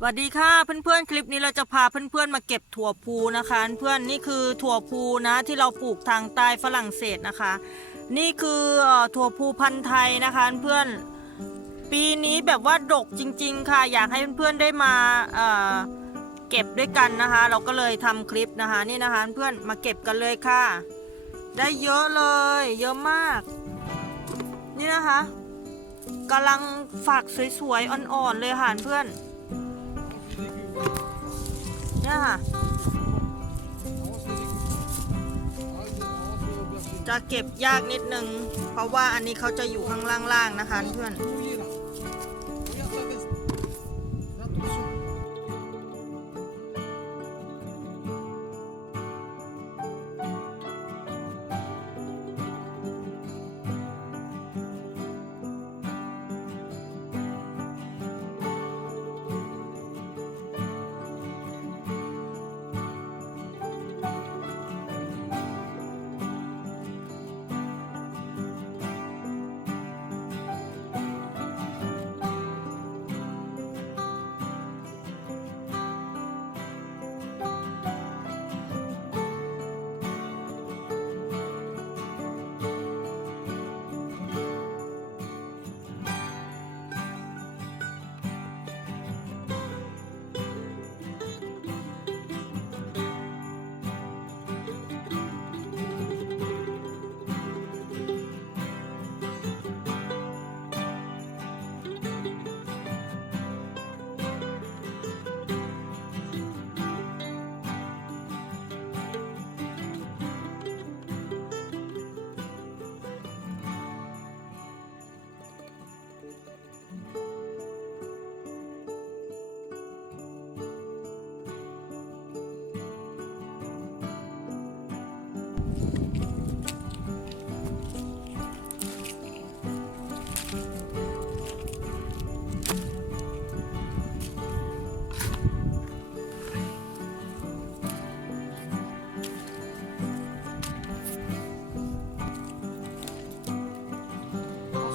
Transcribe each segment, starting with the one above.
สวัสดีค่ะเพื่อนๆคลิปนี้เราจะพาเพื่อนๆมาเก็บถั่วพูนะคะเพื่อนนี่คือถั่วพูนะที่เราปลูกทางใต้ฝรั่งเศสนะคะ นี่คือถั่วพูพันธุ์ไทยนะคะเพื่อนปีนี้แบบว่าดกจริง ๆ ค่ะ อยากให้เพื่อนๆได้มาเเก็บด้วยกันนะคะ เราก็เลยทำคลิปนะคะนี่นะคะเพื่อนมาเก็บกันเลยค่ะ ได้เยอะเลย เยอะมาก นี่นะคะกำลังฝักสวยๆอ่อนๆเลยค่ะเพื่อน เนี่ยค่ะ จะเก็บยากนิดนึง เพราะว่าอันนี้เขาจะอยู่ข้างล่างๆนะคะเพื่อน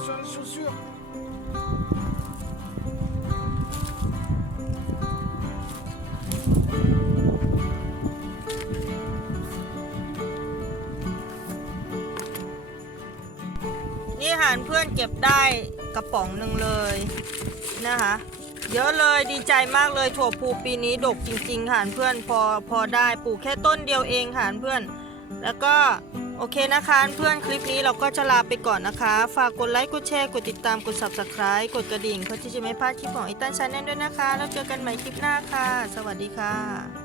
Attention les chaussures นี่ค่ะเพื่อนเก็บได้กระป๋องหนึ่งเลยนะคะ เยอะเลยดีใจมากเลยถั่วพูปีนี้ดกจริงๆค่ะเพื่อนพอพอได้ปลูกแค่ต้นเดียวเองค่ะเพื่อน แล้วก็ โอเคนะคะเพื่อนคลิปนี้เราก็จะลาไปก่อนนะคะ ฝากกดไลค์กดแชร์กดติดตามกด subscribe กดกระดิ่งเพื่อที่จะไม่พลาดคลิปของไอตันชาแนลด้วยนะคะ แล้วเจอกันใหม่คลิปหน้าค่ะ สวัสดีค่ะ